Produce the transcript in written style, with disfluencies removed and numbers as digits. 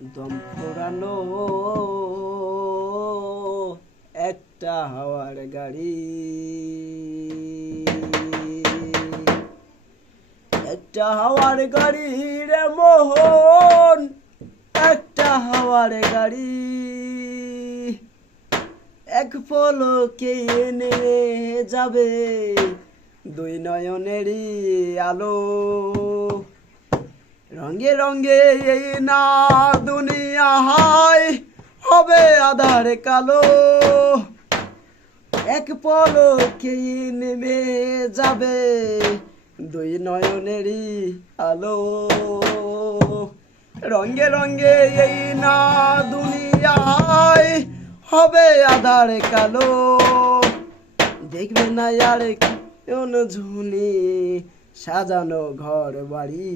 দম ফোরানো একটা হাওয়ার গাড়ি, একটা হাওয়ার গাড়ি রে মোহন, একটা হাওয়ার গাড়ি। এক পলকে নেমে যাবে দুই নয়নেরই আলো। রঙে রঙে এই না দুনিয়া হায় হবে আধার কালো। এক পলকে নেমে যাবে দুই নয়নেরই আলো। রঙে রঙে এই না দুনিয়া হায় হবে আধার কালো। দেখবে না আর কোন ঝুনি সাজানো ঘর বাড়ি।